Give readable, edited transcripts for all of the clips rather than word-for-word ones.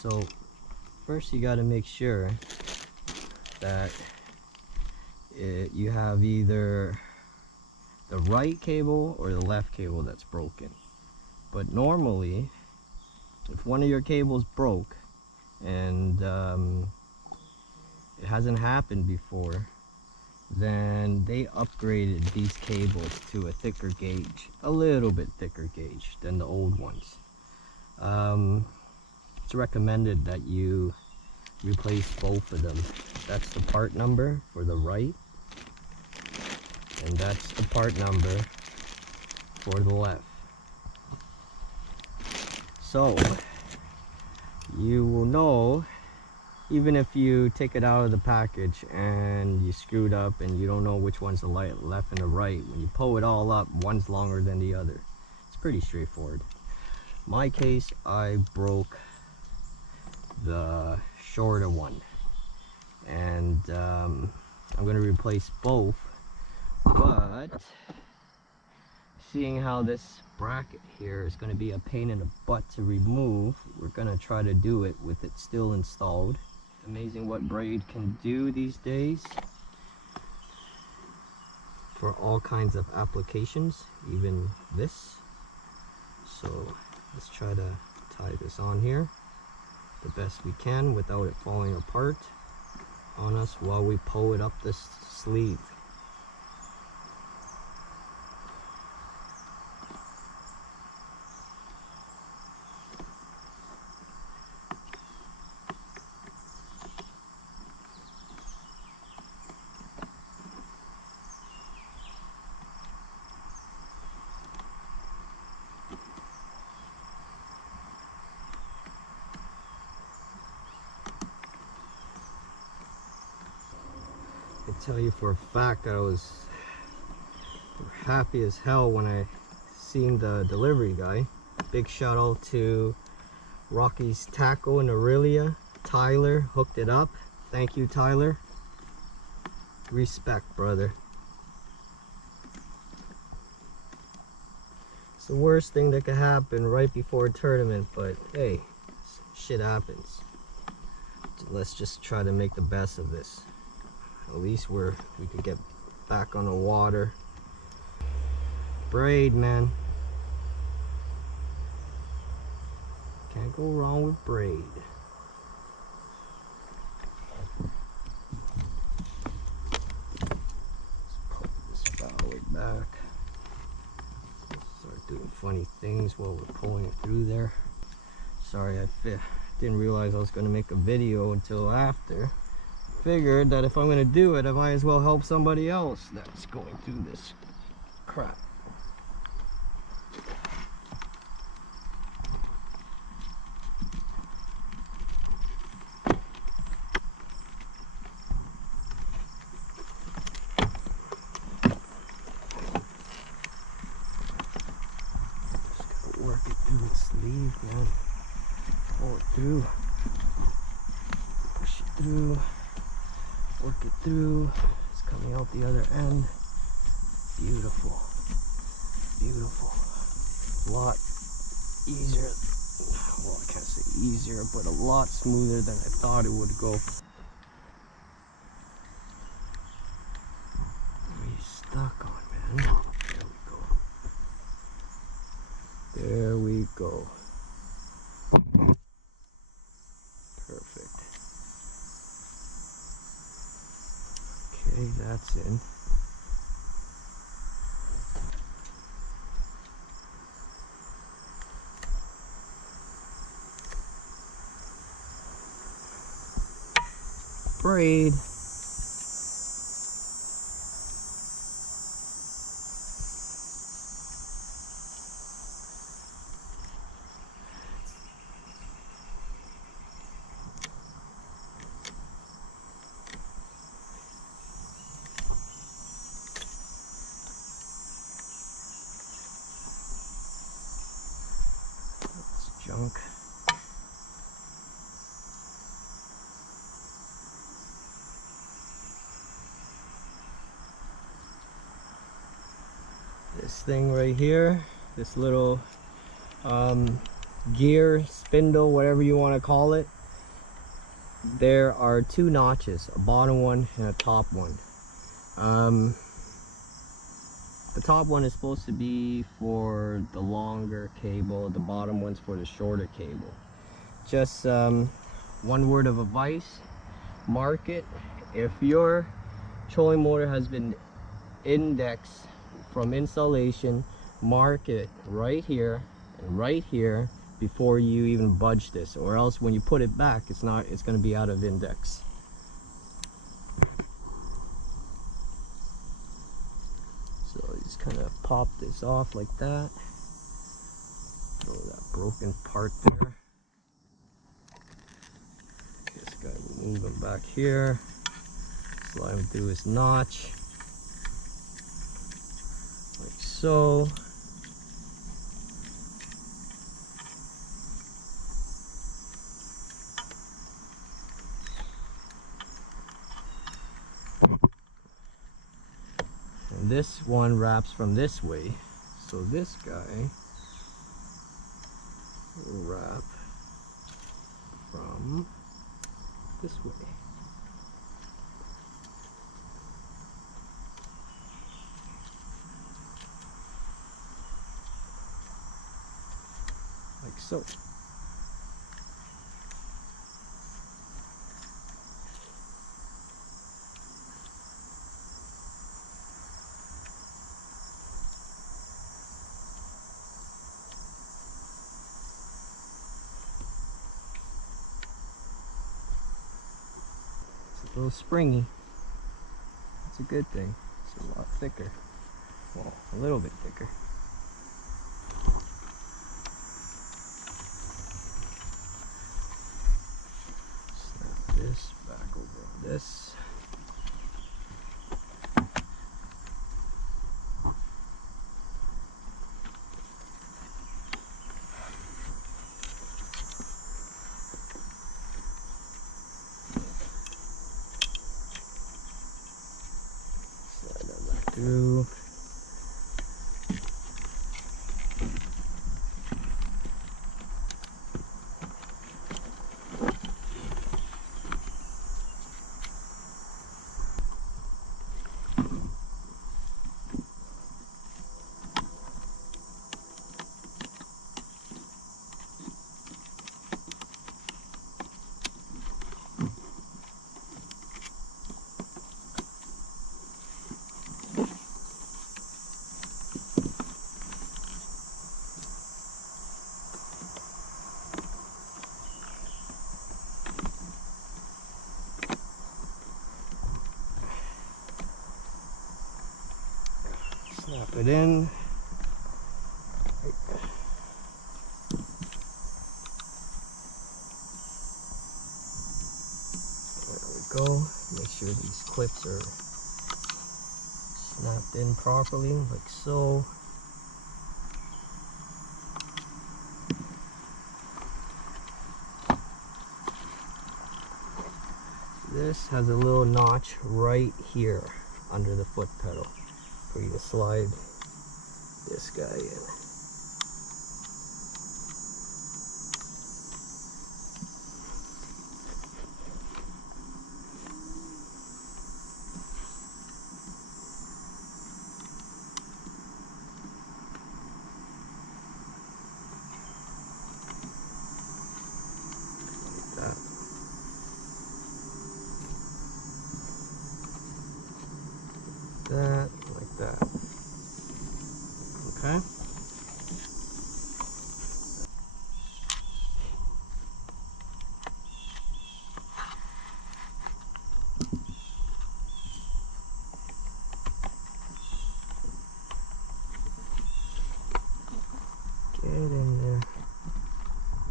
So first you got to make sure that you have either the right cable or the left cable that's broken. But normally, if one of your cables broke and it hasn't happened before, then they upgraded these cables to a thicker gauge, a little bit thicker gauge than the old ones. It's recommended that you replace both of them. That's the part number for the right, and that's the part number for the left. So you will know, even if you take it out of the package and you screwed up and you don't know which one's the left and the right, when you pull it all up, one's longer than the other. It's pretty straightforward. In my case, I broke the shorter one, and I'm going to replace both, but seeing how this bracket here is going to be a pain in the butt to remove, we're going to try to do it with it still installed. Amazing what braid can do these days for all kinds of applications, even this. So let's try to tie this on here the best we can without it falling apart on us while we pull it up this sleeve. I tell you for a fact, I was happy as hell when I seen the delivery guy. Big shout out to Rocky's Tackle in Aurelia. Tyler hooked it up. Thank you, Tyler. Respect, brother. It's the worst thing that could happen right before a tournament, but hey, shit happens. Let's just try to make the best of this. At least we could get back on the water. Braid, man. Can't go wrong with braid. Let's pull this bow back. Start doing funny things while we're pulling it through there. Sorry, I didn't realize I was going to make a video until after. Figured that if I'm going to do it, I might as well help somebody else that's going through this crap. Just gotta work it through its sleeve, man. Pull it through. Push it through. Work it through. It's coming out the other end. Beautiful. Beautiful. A lot easier. Well, I can't say easier, but a lot smoother than I thought it would go. We stuck on, man. There we go. There we go. Perfect. Okay, that's in. Braid. Junk. This thing right here, this little gear, spindle, whatever you want to call it, there are two notches, a bottom one and a top one. The top one is supposed to be for the longer cable, the bottom one's for the shorter cable. Just one word of advice, mark it. If your trolling motor has been indexed from installation, mark it right here and right here before you even budge this, or else when you put it back, it's going to be out of index. So just kind of pop this off like that. Throw that broken part there. This guy, move him back here. Slide him through his notch, like so. And this one wraps from this way, so this guy will wrap from this way. Like so. It's a little springy. That's a good thing. It's a lot thicker. Well, a little bit thicker. Snap this back over on this. Slide that back through. Snap it in. There we go. Make sure these clips are snapped in properly, like so. This has a little notch right here under the foot pedal for you to slide this guy in. That, like that. Okay. Get in there.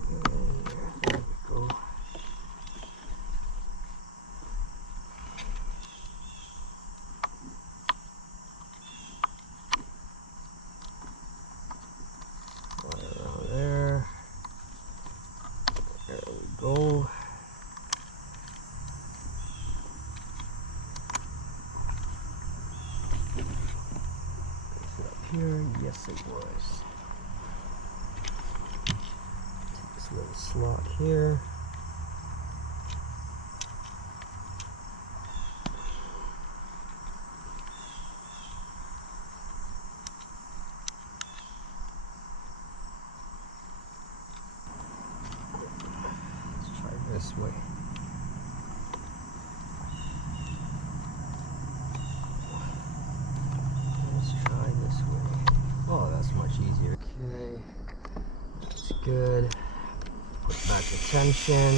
Get in there. There we go. Go. Is it up here? Yes, it was. this little slot here. Let's try this way. Let's try this way. Oh, that's much easier. Okay, that's good. Put back the tension.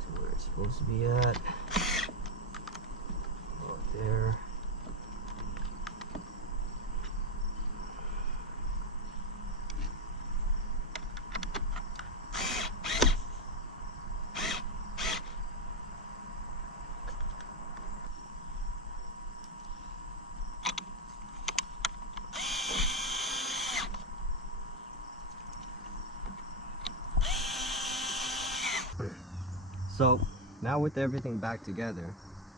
To where it's supposed to be at. About there. So now with everything back together,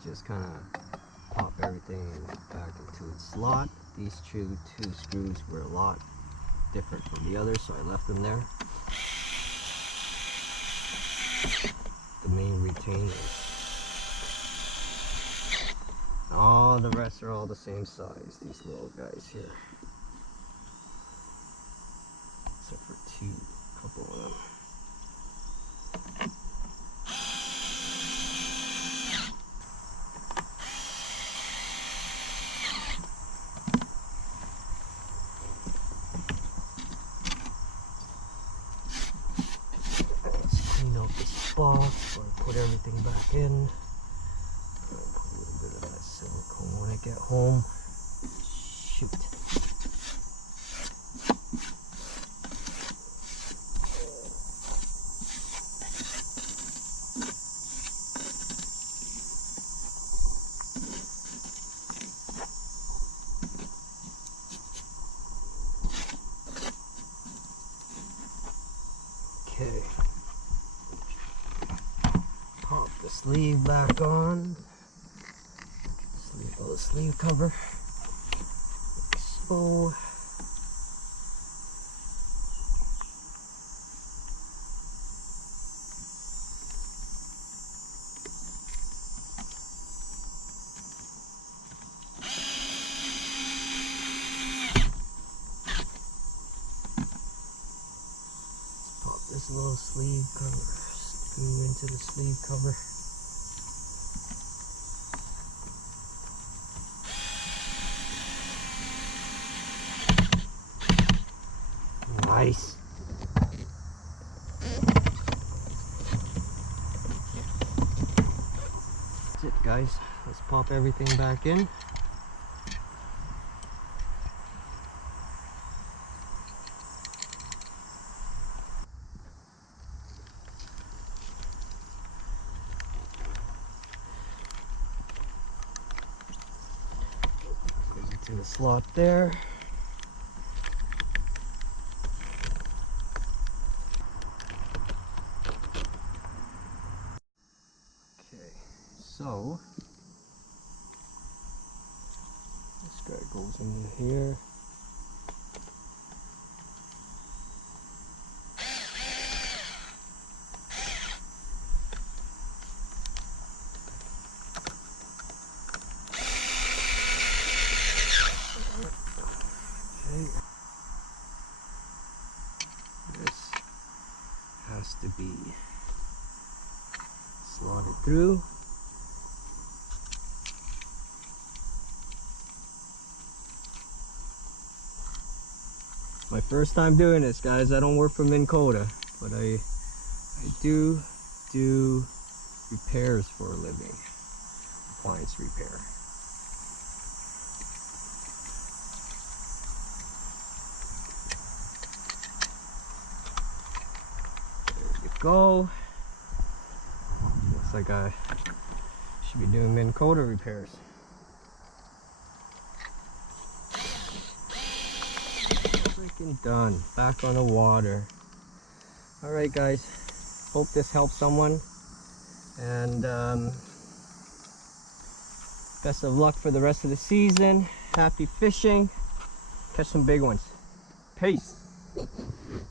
just kind of pop everything back into its slot. These two screws were a lot different from the others, so I left them there. The main retainers. All the rest are all the same size, these little guys here. Except for a couple of them. Box, or put everything back in. Put a little bit of that silicone when I get home. Shoot. Okay. Pop the sleeve back on. The sleeve cover. Like so. Let's pop this little sleeve cover. Screw into the sleeve cover. Nice. That's it, guys. Let's pop everything back in. Goes into the slot there. So this guy goes into here. Okay. This has to be slotted through. My first time doing this, guys. I don't work for Minn Kota, but I do repairs for a living. Appliance repair. There you go. Looks like I should be doing Minn Kota repairs. Done. Back on the water. Alright, guys, hope this helps someone, and best of luck for the rest of the season. Happy fishing. Catch some big ones. Peace.